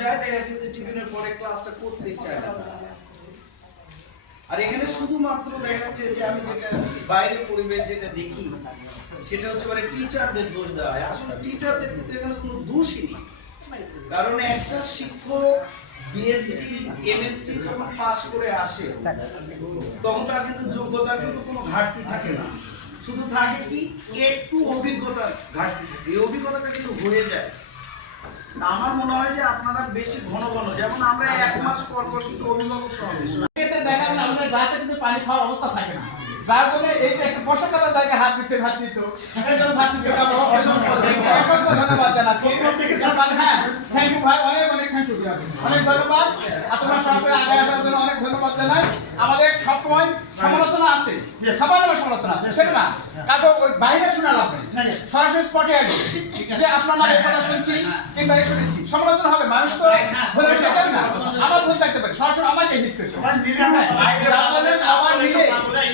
যায়, দেখা যাচ্ছে যে টিফিনের পরে ক্লাসটা করতে চায় না। আর এখানে শুধুমাত্র দেখা যাচ্ছে যে আমি যেটা বাইরের পরিবেশ যেটা দেখি সেটা হচ্ছে মানে টিচারদের দোষ দেওয়া হয়। আসলে টিচারদের কিন্তু এখানে কোনো দোষই নেই, কারণ একটা শিক্ষক বিএসসি এমএসসি যখন পাস করে আসে তখন তার কিন্তু যোগ্যতার কিন্তু কোনো ঘাটতি থাকে না, শুধু থাকে কি একটু অভিজ্ঞতার ঘাটতি থাকে। এই অভিজ্ঞতাটা কিন্তু হয়ে যায়। আমার মনে হয় যে আপনারা বেশি ঘন ঘন, যেমন আমরা 1 মাস পর পর কিন্তু অভিভাবক সমাবেশ, এতে দেখা যায় আমাদের গ্লাসে কিন্তু পানি খাওয়ার অবস্থা থাকে না, যার জন্য এই যে একটা বসে থাকার জায়গায় হাত দিতে এর জন্য ভাত দিতে অসংখ্য ধন্যবাদ জানাচ্ছি। হ্যাঁ, থ্যাংক ইউ ভাই, অনেক অনেক থ্যাংক ইউ, অনেক ধন্যবাদ। আপনারা সরাসরি আগে আসার জন্য অনেক ধন্যবাদ জানাই। আমাদের সবসময় সমালোচনা আছে, সবার আমার সমালোচনা আছে, সেটা না কারণ ওই বাইরে শোনা লাভ নেই, সরাসরি স্পটে আসবে যে আপনার নামে কথা শুনছি কিংবা এই শুনছি, সমালোচনা হবে। মানুষ তো ভুলে যেতে পারে না, আমার ভুল থাকতে পারে, সরাসরি আমাকে হিট করছে। সবাই মিলে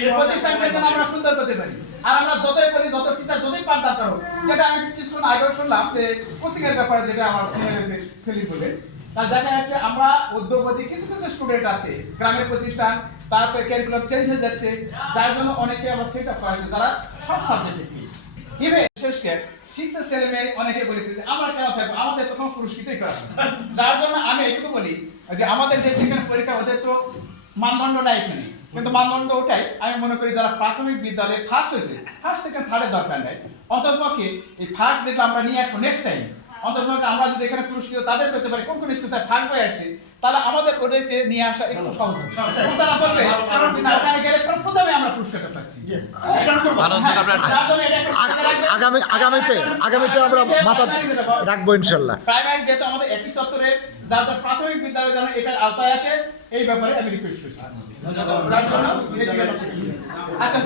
এই প্রতিষ্ঠানকে যেন আমরা সুন্দর করতে পারি। আর আমরা যতই বলি, যত টিচার যতই পাঠদাতা হোক, যেটা আমি কিছুক্ষণ আগেও শুনলাম যে কোচিং এর ব্যাপারে, যেটা আমার সিনিয়র সেলিম বলে, তার দেখা যাচ্ছে আমরা উদ্যোগপতি কিছু কিছু স্টুডেন্ট আছে, গ্রামের প্রতিষ্ঠান, তারপরে ক্যারিকুলাম চেঞ্জ হয়ে যাচ্ছে, যার জন্য অনেকে আবার সেট আপ করেছে যারা সব সাবজেক্টে বিশেষ করে 6 এর ছেলে মেয়ে অনেকে বলেছে যে আমরা কেন থাকবো, আমাদের তখন পুরস্কৃতই করা, যার জন্য আমি একটু বলি যে আমাদের যে পরীক্ষা ওদের তো মানদণ্ড নাই এখানে, কিন্তু মানদণ্ড ওটাই আমি মনে করি যারা প্রাথমিক বিদ্যালয়ে ফার্স্ট হয়েছে, ফার্স্ট সেকেন্ড থার্ডের দরকার নেই, অন্ততপক্ষে এই ফার্স্ট যেটা আমরা নিয়ে আসবো নেক্সট টাইম, অন্ততপক্ষে আমরা যদি এখানে পুরস্কৃত তাদের পেতে পারি কোন কোন স্কুলে ফার্স্ট হয়ে আসছে, তাহলে আমাদের ওদেরকে নিয়ে আসা একটু সহজ হবে। তারা বলবে যে ওখানে গেলে প্রথমে আমরা পুরস্কারটা পাচ্ছি। আগামীতে আমরা মাথা রাখবো ইনশাল্লাহ। প্রাইমারি যেহেতু আমাদের একই চত্বরে, যারা প্রাথমিক বিদ্যালয় যেন এটার আওতায় আসে, এই ব্যাপারে আমি রিকোয়েস্ট করছি। আচ্ছা।